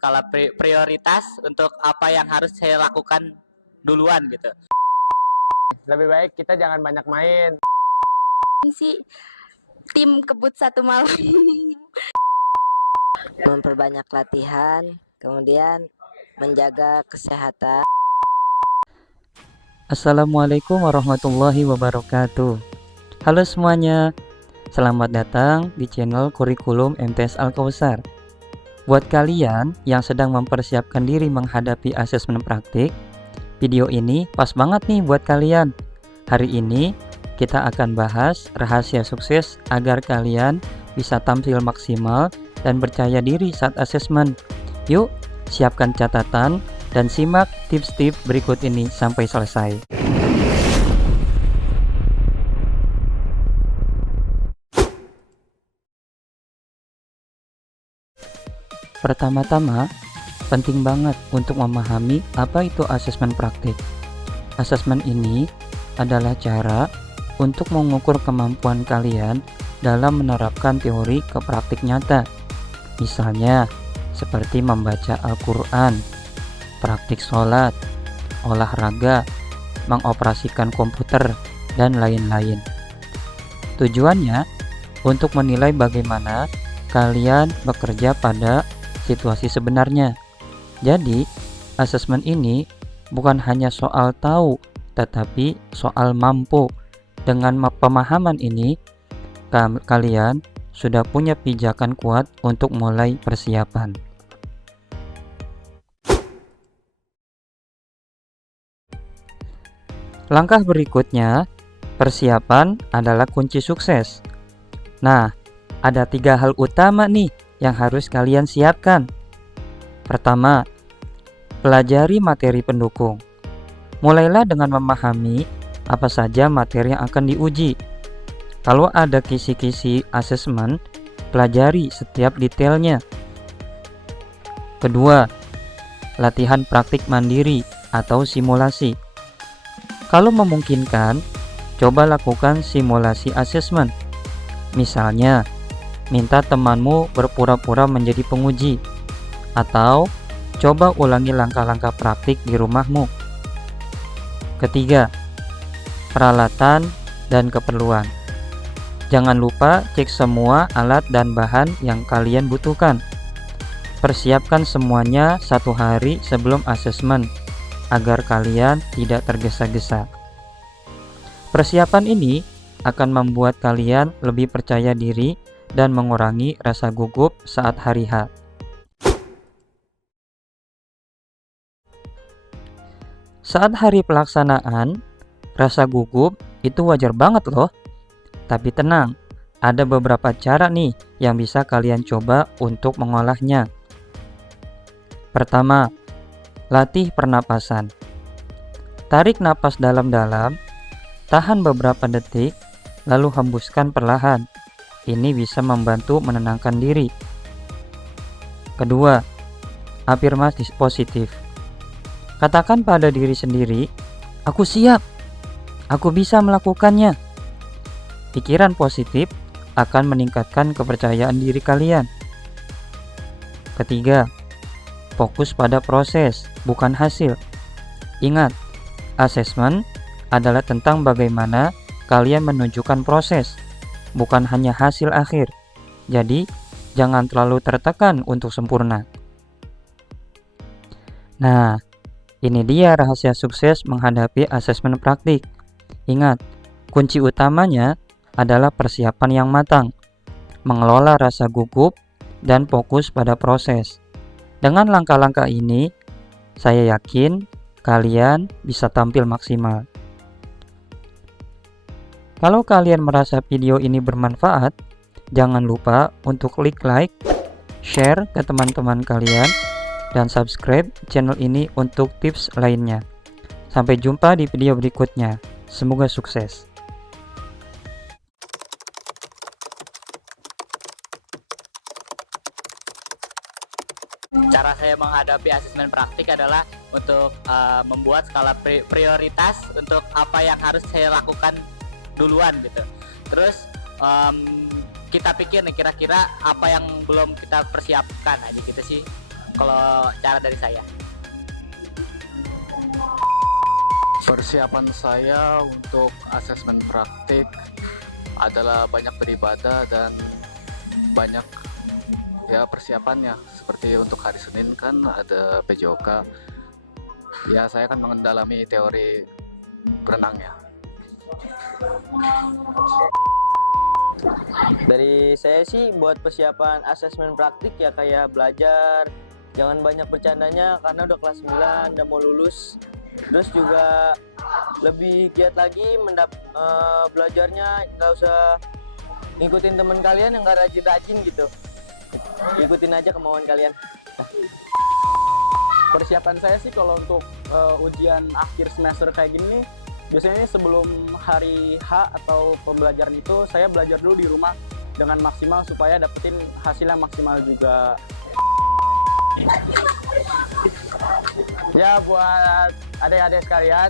skala prioritas untuk apa yang harus saya lakukan duluan gitu. Lebih baik kita jangan banyak main. Sih tim kebut satu malam. Memperbanyak latihan, kemudian menjaga kesehatan. Assalamualaikum warahmatullahi wabarakatuh. Halo semuanya, selamat datang di channel Kurikulum MTS Al-Kausar. Buat kalian yang sedang mempersiapkan diri menghadapi asesmen praktik, video ini pas banget nih buat kalian. Hari ini kita akan bahas rahasia sukses agar kalian bisa tampil maksimal dan percaya diri saat asesmen. Yuk, siapkan catatan dan simak tips-tips berikut ini sampai selesai. Pertama-tama, penting banget untuk memahami apa itu asesmen praktik. Asesmen ini adalah cara untuk mengukur kemampuan kalian dalam menerapkan teori ke praktik nyata. Misalnya, seperti membaca Al-Quran, praktik sholat, olahraga, mengoperasikan komputer, dan lain-lain. Tujuannya untuk menilai bagaimana kalian bekerja pada situasi sebenarnya. Jadi, asesmen ini bukan hanya soal tahu, tetapi soal mampu. Dengan pemahaman ini, kalian sudah punya pijakan kuat untuk mulai persiapan. Langkah berikutnya, persiapan adalah kunci sukses. Nah, ada 3 hal utama nih yang harus kalian siapkan. Pertama, pelajari materi pendukung. Mulailah dengan memahami apa saja materi yang akan diuji. Kalau ada kisi-kisi asesmen, pelajari setiap detailnya. Kedua, latihan praktik mandiri atau simulasi. Kalau memungkinkan, coba lakukan simulasi asesmen. Misalnya, minta temanmu berpura-pura menjadi penguji, atau coba ulangi langkah-langkah praktik di rumahmu. Ketiga, peralatan dan keperluan. Jangan lupa cek semua alat dan bahan yang kalian butuhkan. Persiapkan semuanya 1 hari sebelum asesmen, agar kalian tidak tergesa-gesa. Persiapan ini akan membuat kalian lebih percaya diri dan mengurangi rasa gugup saat hari H. Saat hari pelaksanaan, rasa gugup itu wajar banget loh. Tapi tenang, ada beberapa cara nih yang bisa kalian coba untuk mengolahnya. Pertama, latih pernapasan. Tarik napas dalam-dalam, tahan beberapa detik, lalu hembuskan perlahan. Ini bisa membantu menenangkan diri. Kedua, afirmasi positif. Katakan pada diri sendiri, "Aku siap, aku bisa melakukannya." Pikiran positif akan meningkatkan kepercayaan diri kalian. Ketiga, fokus pada proses, bukan hasil. Ingat, asesmen adalah tentang bagaimana kalian menunjukkan proses, bukan hanya hasil akhir. Jadi, jangan terlalu tertekan untuk sempurna. Nah, ini dia rahasia sukses menghadapi asesmen praktik. Ingat, kunci utamanya adalah persiapan yang matang, mengelola rasa gugup, dan fokus pada proses. Dengan langkah-langkah ini, saya yakin kalian bisa tampil maksimal. Kalau kalian merasa video ini bermanfaat, jangan lupa untuk klik like, share ke teman-teman kalian, dan subscribe channel ini untuk tips lainnya. Sampai jumpa di video berikutnya. Semoga sukses. Cara saya menghadapi asesmen praktik adalah untuk membuat skala prioritas untuk apa yang harus saya lakukan duluan gitu. Terus kita pikir nih kira-kira apa yang belum kita persiapkan aja gitu sih. kalau cara dari saya. Persiapan saya untuk asesmen praktik adalah banyak beribadah dan banyak ya persiapannya. Seperti untuk hari Senin kan ada PJOK. Ya saya kan mengendalami teori berenang ya. Dari saya sih buat persiapan asesmen praktik ya kayak belajar, jangan banyak bercandanya karena udah kelas 9 udah mau lulus. Terus juga lebih giat lagi belajarnya, nggak usah ngikutin teman kalian yang nggak rajin-rajin gitu. Ikutin aja kemauan kalian. Persiapan saya sih kalau untuk ujian akhir semester kayak gini, biasanya sebelum hari H atau pembelajaran itu saya belajar dulu di rumah dengan maksimal supaya dapetin hasil yang maksimal juga. Ya buat adik-adik sekalian,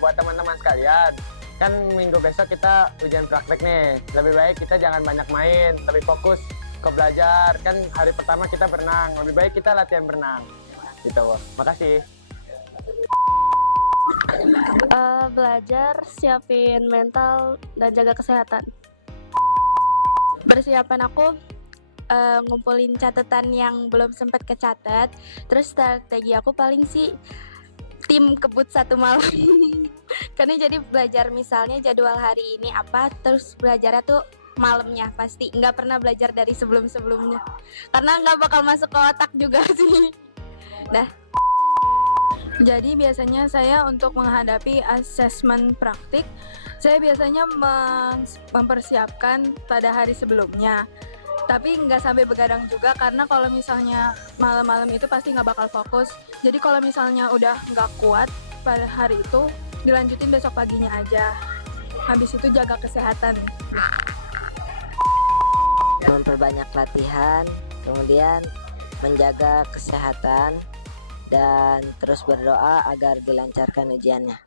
buat teman-teman sekalian, kan minggu besok kita ujian praktek nih. Lebih baik kita jangan banyak main, lebih fokus ke belajar. Kan hari pertama kita berenang, lebih baik kita latihan berenang. Gitu. Makasih. Belajar, siapin mental, dan jaga kesehatan. Persiapan aku ngumpulin catatan yang belum sempat kecatat. Terus strategi aku paling sih tim kebut satu malam. Karena jadi belajar misalnya jadwal hari ini apa, terus belajarnya tuh malamnya pasti. Nggak pernah belajar dari sebelum-sebelumnya. Karena nggak bakal masuk ke otak juga sih. Nah. Jadi biasanya saya untuk menghadapi asesmen praktik, saya biasanya mempersiapkan pada hari sebelumnya. Tapi nggak sampai begadang juga karena kalau misalnya malam-malam itu pasti nggak bakal fokus. Jadi kalau misalnya udah nggak kuat pada hari itu, dilanjutin besok paginya aja. Habis itu jaga kesehatan. Memperbanyak latihan, kemudian menjaga kesehatan, dan terus berdoa agar dilancarkan ujiannya.